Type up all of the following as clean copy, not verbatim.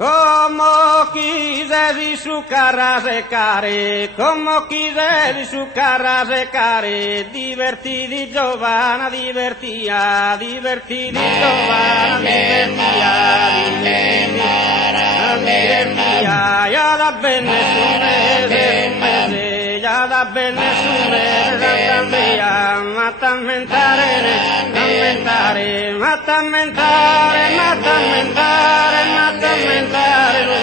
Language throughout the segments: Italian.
Como quise su cara secare, como quise su cara secare, divertidi Giovanna, divertia, divertidi Giovanna, divertia, ya da bene su mese, ya da bene su mese, cambia, mata mentare, mata mentare, lo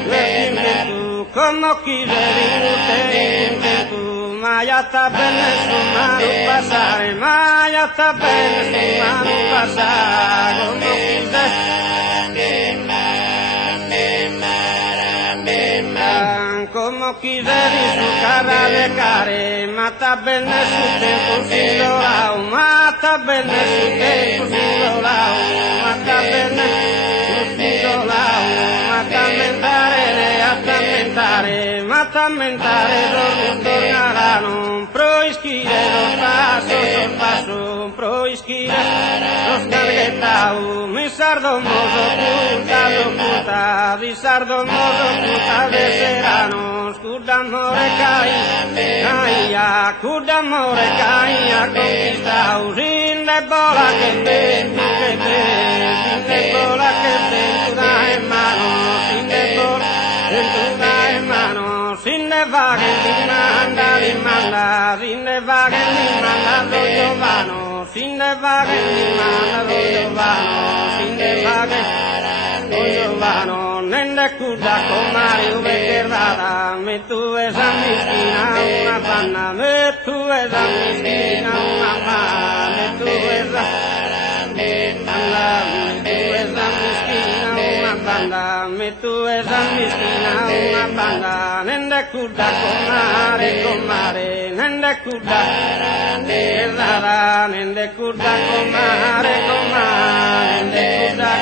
divertimento, como quise divertimento, ma ya sta bene su mano passare, ma ya sta bene su mano passare, como quise, como quise di su cara le care, ma sta bene su tempo si dolau, ma sta bene su tempo si dolau, ma sta bene su dolau, ma tammentare, non torneranno, pro ischire lo passo, pro ischire lo scarghettau, mi sardo modo puta, di sardo modo puta de serano, scudamore caia, cudamore caia, conquistau, sin de bola che vento, sin de bola che vento da in mano, sin de bola vento da in mano, sin de vaghe li manda, sin de vaghe li manda lo Giovano, sin de vaghe li manda lo Giovano, sin de vaghe lo Giovano, nelle cuda con Mario Beccherrada, me tu esa mistina una panna, me tu esa mistina una panna, me tu esa banda, me tu esa mistina una banda, nende cuda con mare, nende cuda, nende cuda con mare, nende cuda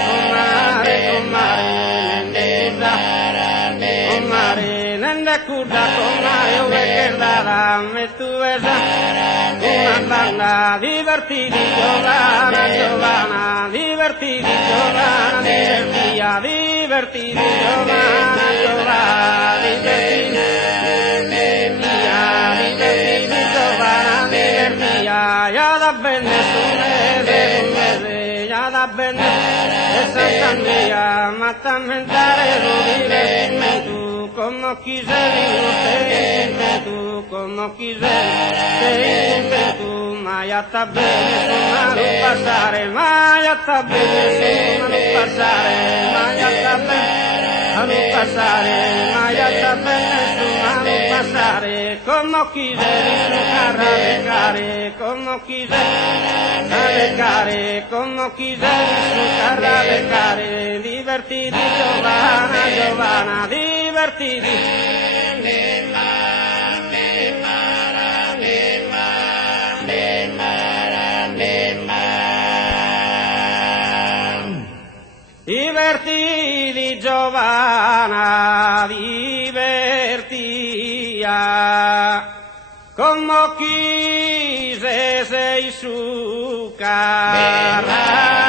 con mare, nende cuda con mare, Beccherrada, me tu esa una banda, divertidi Giovanna, divertidi Giovanna, divertia, divertidi Giovanna, divertidi Giovanna, ya da bene su mese, ya da bene esa cambia, mata mentare lo divertimento, como quise divertimento, como quise divertimento, ma ya sta bene su mano passare, ma ya sta bene su mano passare, ma ya sta bene a non passare, ma ya sta bene su mano passare, como quise rislucar le care, como quise le care, como quise rislucar le care, divertidi Giovanna, Giovanna, divertidi. Divertidi Giovanna, divertia, como quise sei su cara.